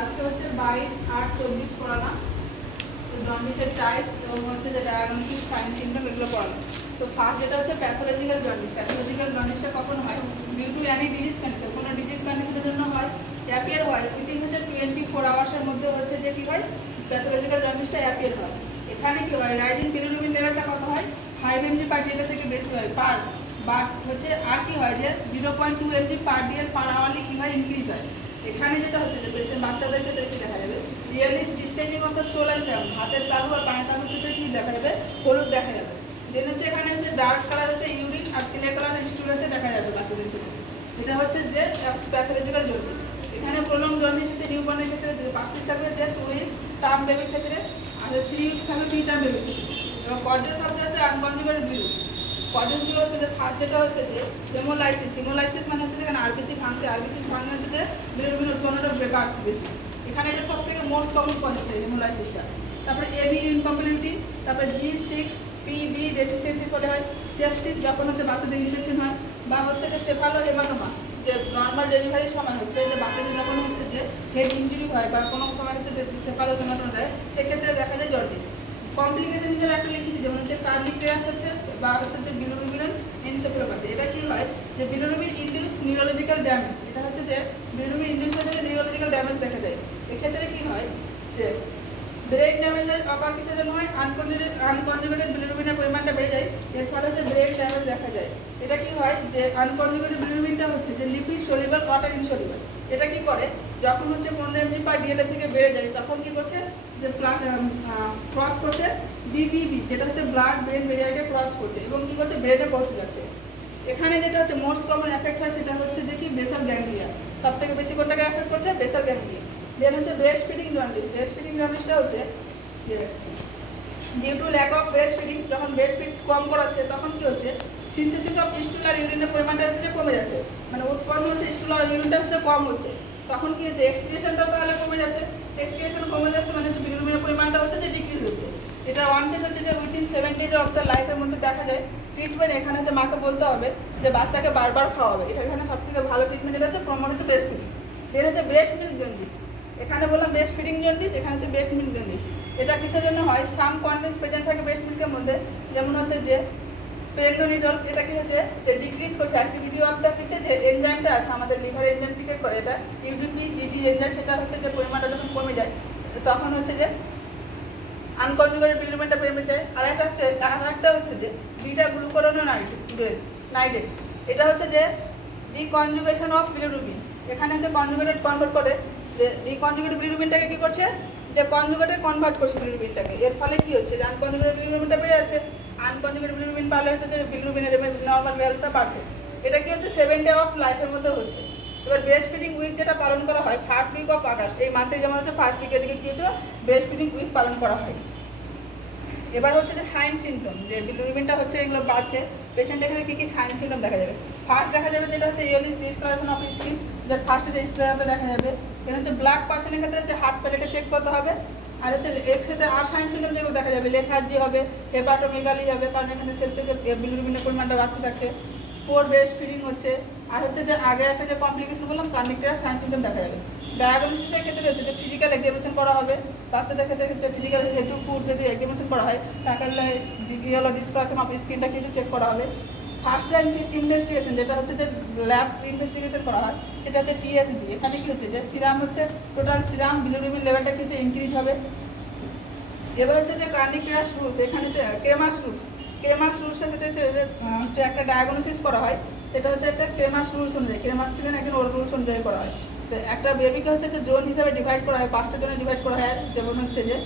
আজকে হচ্ছে 22/8/24 পড়ালাম। তো জন্ডিসের টাইপস এবং হচ্ছে যে ডায়াগনোসিস, সাইন সিম্পটম এগুলো পড়ালাম। তো ফার্স্ট যেটা হচ্ছে প্যাথোলজিক্যাল জন্ডিস। প্যাথোলজিক্যাল জন্ডিসটা কখন হয়? Due to any disease condition, কোনো ডিজিজ কন্ডিশনের জন্য হয়, অ্যাপিয়ার হয় উইদিন হচ্ছে 24 আওয়ার্সের মধ্যে হচ্ছে যে কী হয়, প্যাথোলজিক্যাল জন্ডিসটা অ্যাপিয়ার হয়। এখানে কী হয়, রাইজিং বিলিরুবিন লেভেলটা কত হয়, 5 mg পার ডিএল থেকে বেশি হয় পার, বা হচ্ছে আর কি হয় যে 0.2 mg পার ডিএল পার আওয়ারলি কী হয়, ইনক্রিজ হয়। এখানে যেটা হচ্ছে যে পেশেন্ট বাচ্চাদের ক্ষেত্রে কী দেখা যাবে, রিয়েলিস distending of the sole and crown, হাতের তালু আর পায়ের তালুর ক্ষেত্রে কী দেখা যাবে, হলুদ দেখা যাবে। দেন হচ্ছে এখানে হচ্ছে ডার্ক কালার হচ্ছে ইউরিন আর ক্লে কালার স্টুল হচ্ছে দেখা যাবে বাচ্চাদের ক্ষেত্রে। এটা হচ্ছে যে প্যাথোলজিক্যাল জন্ডিস। এখানে প্রলং জন্ডিস হচ্ছে নিউবর্নের ক্ষেত্রে যে পার্সিস থাকবে যে 2 weeks, টার্ম বেবির ক্ষেত্রে আর 3 weeks থাকবে প্রি টার্ম বেবির ক্ষেত্রে। এবং কজেস অফ হচ্ছে আনকনজুগেটেড বিলিরুবিন। কজেসগুলো হচ্ছে যে ফার্স্ট যেটা হচ্ছে যে হেমোলাইসিস। হেমোলাইসিস মানে হচ্ছে যেখানে আরবিসি ভাঙছে, আরবিসি ভাঙলে হচ্ছে যে বিলিরুবিন উৎপন্নটা বাড়ছে বেশি। এখানে এটা সব থেকে মোস্ট কমন কজ হচ্ছে হেমোলাইসিসটা। তারপরে এবি ইনকমপ্লিটিভিটি, তারপরে G6PD ডেফিসিয়েন্সি করে হয়, সেপসিস যখন হচ্ছে বাচ্চাদের ইনফেকশন হয়, বা হচ্ছে যে সেফালো হেমাটোমা, যে নর্মাল ডেলিভারির সময় হচ্ছে যে বাচ্চাদের যখন হচ্ছে যে হেড ইঞ্জুরি হয় বা কোনো সময় হচ্ছে যে সেফালো হেমাটোমা দেয়, সেক্ষেত্রে দেখা যায় জন্ডিস। কমপ্লিকেশন হিসেবে একটা লিখেছি, যেমন হচ্ছে কার্নিক ক্র্যাশ আছে বা হচ্ছে যে বিলিরুবিন এনসেফালোপ্যাথি। এটা কি হয় যে বিলিরুবিন ইনডিউস নিউরোলজিক্যাল ড্যামেজ। এটা হচ্ছে যে বিলিরুবিন ইনডিউস হচ্ছে নিউরোলজিক্যাল ড্যামেজ দেখা যায়। এক্ষেত্রে কি হয় যে ব্রেন ড্যামেজের অকার কিসের জন্য হয়, আনকনজুগেটেড বিলিরুবিনের পরিমাণটা বেড়ে যায়, এর ফলে হচ্ছে ব্রেন ড্যামেজ দেখা যায়। এটা কি হয় যে আনকনজুগেটেড বিলিরুবিনটা হচ্ছে যে লিপিড সলিউবল ওয়াটার ইনসলিউবল। এটা কি করে, যখন হচ্ছে 15 mg পার ডিএল থেকে বেড়ে যায় তখন কি করছে যে ক্রস করছে বিবিবি, যেটা হচ্ছে ব্লাড ব্রেন ব্যারিয়ারকে ক্রস করছে এবং কি করছে ব্রেনে পৌঁছে যাচ্ছে। এখানে যেটা হচ্ছে মোস্ট কমন এফেক্ট হয় সেটা হচ্ছে যে কি বেসাল গ্যাংলিয়া। সব থেকে বেশি কোনটাকে এফেক্ট করছে, বেসাল গ্যাংলিয়া। দেন হচ্ছে breast feeding jaundice. Breast feeding জন্ডিসটা হচ্ছে যে due to lack of breast feeding, যখন ব্রেস্ট ফিড কম করাচ্ছে তখন কি হচ্ছে সিনথেসিস অফ স্টুল আর ইউরিনের পরিমাণটা হচ্ছে যে কমে যাচ্ছে, মানে উৎপন্ন হচ্ছে স্টুল আর ইউরিনটা হচ্ছে কম হচ্ছে। তখন কি হচ্ছে এক্সক্রিয়েশনটাও তাহলে কমে যাচ্ছে। এক্সক্রিয়েশন কমে যাচ্ছে মানে হচ্ছে বিলিরুবিনের পরিমাণটা হচ্ছে যে ডিক্রিজ হচ্ছে। এটা ওয়ানসেট হচ্ছে যে উইদিন 7 days অফ দ্য লাইফের মধ্যে দেখা যায়। ট্রিটমেন্ট এখানে যে মাকে বলতে হবে যে বাচ্চাকে বারবার খাওয়াবে, এটা এখানে সব থেকে ভালো ট্রিটমেন্ট যেটা হচ্ছে প্রমোটেড ব্রেস্ট ফিডিং। এর হচ্ছে ব্রেস্ট মিল্ক জন্ডিস। এখানে বললাম ব্রেস্ট ফিডিং জন্ডিস, এখানে হচ্ছে ব্রেস্ট মিল্ক জন্ডিস। এটা কিসের জন্য হয়, সাম কন্টেন্টস প্রেজেন্ট থাকে ব্রেস্ট মিল্কের মধ্যে, যেমন হচ্ছে যে পেরেন্টোনিডল। এটা কি হচ্ছে যে ডিক্রিজ করছে অ্যাক্টিভিটি অফ দ্য হচ্ছে যে এনজাইমটা আছে আমাদের লিভার এনজাইম সিক্রেট করে, এটা ইউডিপি জিডি এনজাইম, সেটা হচ্ছে যে পরিমাণটা যখন কমে যায় তখন হচ্ছে যে আনকনজুগেটেড বিলিরুবিনটা বেড়ে যায়। আর একটা হচ্ছে যে বিটা গ্লুকুরোনাইডেজ। এটা হচ্ছে যে রিকনজুগেশন অফ বিলিরুবিন। এখানে হচ্ছে কনজুগেটেড কনভার্ট করে, যে রিকনজুগেটেড বিলিরুবিনটাকে কি করছে, যে কনজুগেটে কনভার্ট করছে বিলিরুবিনটাকে। এর ফলে কি হচ্ছে যে আনকনজুগেটেড বিলিরুবিনটা বেড়ে যাচ্ছে। আনকনজুগেটেড বিলিরুবিন পারলে হচ্ছে যে বিলিরুবিনের নর্মাল লেভেলটা বাড়ছে। এটা কি হচ্ছে 7 day অফ লাইফের মধ্যে হচ্ছে। এবার ব্রেস্ট ফিডিং উইক যেটা পালন করা হয় ফার্স্ট উইক অফ আগস্ট, এই মাসে যেমন হচ্ছে ফার্স্ট উইকের দিকে কি হচ্ছে ব্রেস্ট ফিডিং উইক পালন করা হয়। এবার হচ্ছে যে সাইন সিমটম, যে বিলিরুবিনটা হচ্ছে এগুলো বাড়ছে, পেশেন্ট এখানে কী কী সাইন সিমটম দেখা যাবে। ফার্স্ট দেখা যাবে যেটা হচ্ছে ইয়েলিশ ডিসকালারেশন অফ স্কিন, যে ফার্স্টে যে স্টেরাতে দেখা যাবে। এটা হচ্ছে ব্ল্যাক পার্সনের ক্ষেত্রে হচ্ছে হার্ট প্যালেটে চেক করতে হবে। আর হচ্ছে এক্সরেতে আর সাইন সিমটম যেগুলো দেখা যাবে, লেথার্জি হবে, হেপাটোমেগালি হবে, কারণ এখানে হচ্ছে যে বিলিরুবিনের পরিমাণটা বাড়তে থাকছে। পোর ব্রেস্ট ফিডিং হচ্ছে। আর হচ্ছে যে আগে একটা যে কমপ্লিকেশন বললাম কার্নিক ক্র্যাশ, সাইন সিমটম দেখা যাবে। ডায়াগনোসিসের ক্ষেত্রে হচ্ছে যে ফিজিক্যাল এক্সামিনেশন করা হবে। বাচ্চাদের ক্ষেত্রে হচ্ছে ফিজিক্যাল হেড টু ফুট যদি এক্সামিনেশন করা হয় তাহলে হলো ডিসকালেশন অফ স্কিনটা কিছু চেক করা হবে। ফার্স্ট লাইন ইনভেস্টিগেশন যেটা হচ্ছে যে ল্যাব ইনভেস্টিগেশন করা হয় সেটা হচ্ছে টিএসবি। এখানে কি হচ্ছে যে সিরাম হচ্ছে টোটাল সিরাম বিলিরুবিন লেভেলটা কি হচ্ছে ইনক্রিজ হবে। এবার হচ্ছে যে কার্নিক ক্র্যাশ রুলস, এখানে হচ্ছে ক্রেমাস রুলসের ক্ষেত্রে হচ্ছে একটা ডায়াগনোসিস করা হয়, সেটা হচ্ছে একটা ক্রেমাস রুলস অনুযায়ী। ক্রেমাস ছিলেন একজন ওর রুলস অনুযায়ী করা হয়। তো একটা বেবিকে হচ্ছে যে জোন হিসাবে ডিভাইড করা হয়, 5টা জোনে ডিভাইড করা হয়। যেমন হচ্ছে যে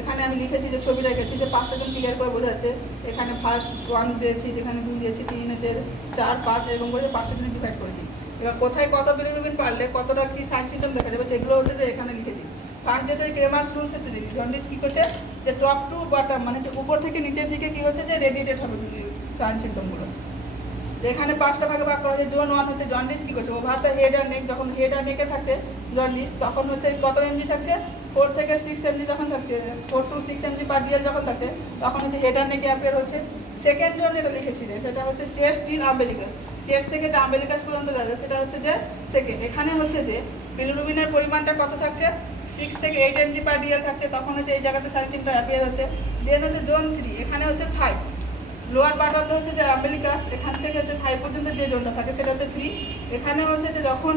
এখানে আমি লিখেছি যে ছবি রেখেছি যে 5টা জন ক্লিয়ার করে বোঝা যাচ্ছে। এখানে ফার্স্ট 1 দিয়েছি, যেখানে 2 দিয়েছি, 3 হচ্ছে 4 5 এরকম করে 5টা জনে ডিভাইড করেছি। এবার কোথায় কত বিলিরুবিন পারলে কতটা কি সাইন সিমটম দেখা যাবে সেগুলো হচ্ছে যে এখানে লিখেছি। ফার্স্ট যেটা ক্রেমাস রুলস হচ্ছে যে জন্ডিস কী করছে যে টপ টু বটম, মানে যে উপর থেকে নিচের দিকে কী হচ্ছে যে রেডিয়েটেড হবে সাইন সিমটমগুলো। এখানে 5টা ভাগে ভাগ করা যায়। জোন 1 হচ্ছে জন্ডিস কী করছে ওভার দ্য হেড আর নেক, যখন হেড আর নেকে থাকছে জন্ডিস তখন হচ্ছে কত এমজি থাকছে 4 থেকে 6 এমজি, যখন থাকছে 4 to 6 এমজি পার ডিএল যখন থাকছে তখন হচ্ছে হেড আর নেকে অ্যাপিয়ার হচ্ছে। সেকেন্ড জোন যেটা লিখেছি সেটা হচ্ছে চেস্ট টিল আম্বেলিকাস, চেস্ট থেকে যে আম্বেলিকাস পর্যন্ত যাচ্ছে সেটা হচ্ছে যে সেকেন্ড। এখানে হচ্ছে যে বিলিরুবিনের পরিমাণটা কত থাকছে 6 থেকে 8 mg পার ডিএল থাকছে, তখন হচ্ছে এই জায়গাতে সাইন চিহ্নটা অ্যাপিয়ার হচ্ছে। দেন হচ্ছে জোন 3, এখানে হচ্ছে থাই, লোয়ার পার্ট হলো হচ্ছে যে আম্বিলিকাস, এখান থেকে হচ্ছে থাই পর্যন্ত যে জোনটা থাকে সেটা হচ্ছে 3। এখানে হচ্ছে যে যখন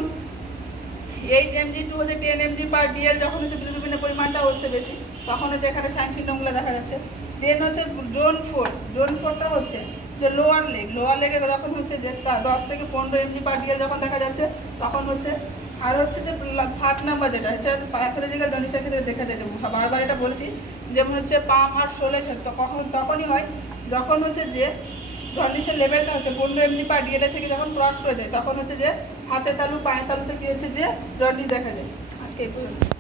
8 mg টু হচ্ছে 10 mg পার ডিএল যখন হচ্ছে বিলিরুবিনের পরিমাণটা হচ্ছে বেশি, তখন হচ্ছে এখানে সাইন চিহ্নগুলো দেখা যাচ্ছে। দেন হচ্ছে জোন 4, জোন 4টা হচ্ছে যে লোয়ার লেগে যখন হচ্ছে যে 10 থেকে 15 mg পার ডিএল যখন দেখা যাচ্ছে, তখন হচ্ছে আর হচ্ছে যে 5 নাম্বার যেটা হচ্ছে প্যাথোলজিক্যাল জন্ডিসের ক্ষেত্রে দেখা যায়, বারবার এটা বলেছি, যেমন হচ্ছে পাম আর শোলে ক্ষেত্রে তখনই হয় যখন হচ্ছে যে জন্ডিসের লেভেলটা হচ্ছে 15 mg পার ডিএল থেকে যখন ক্রস করে দেয়, তখন হচ্ছে যে হাতের তালু পায়ের তালুতে কি হচ্ছে যে জন্ডিস দেখা যায়। আজকে এই পর্যন্ত।